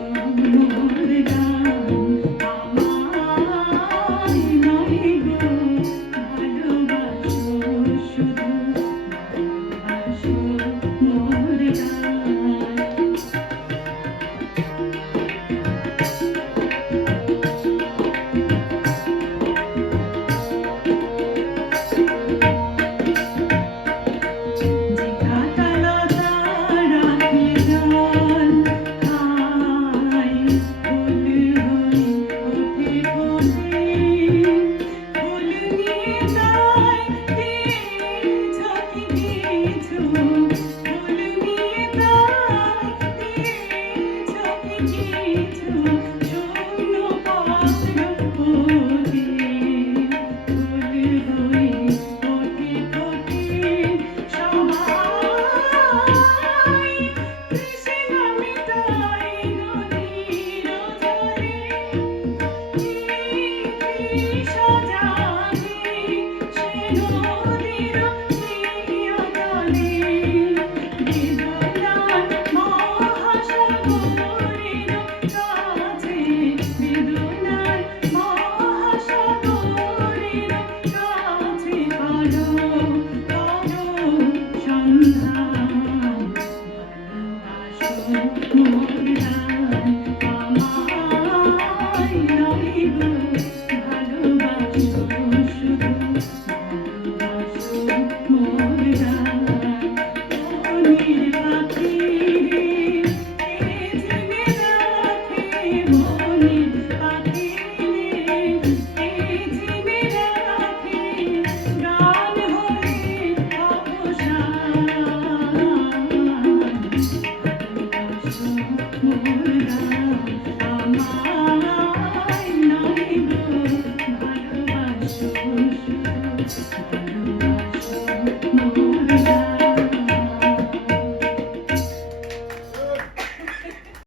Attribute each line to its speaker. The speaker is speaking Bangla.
Speaker 1: আমার গান Thank you. Thank you. to keep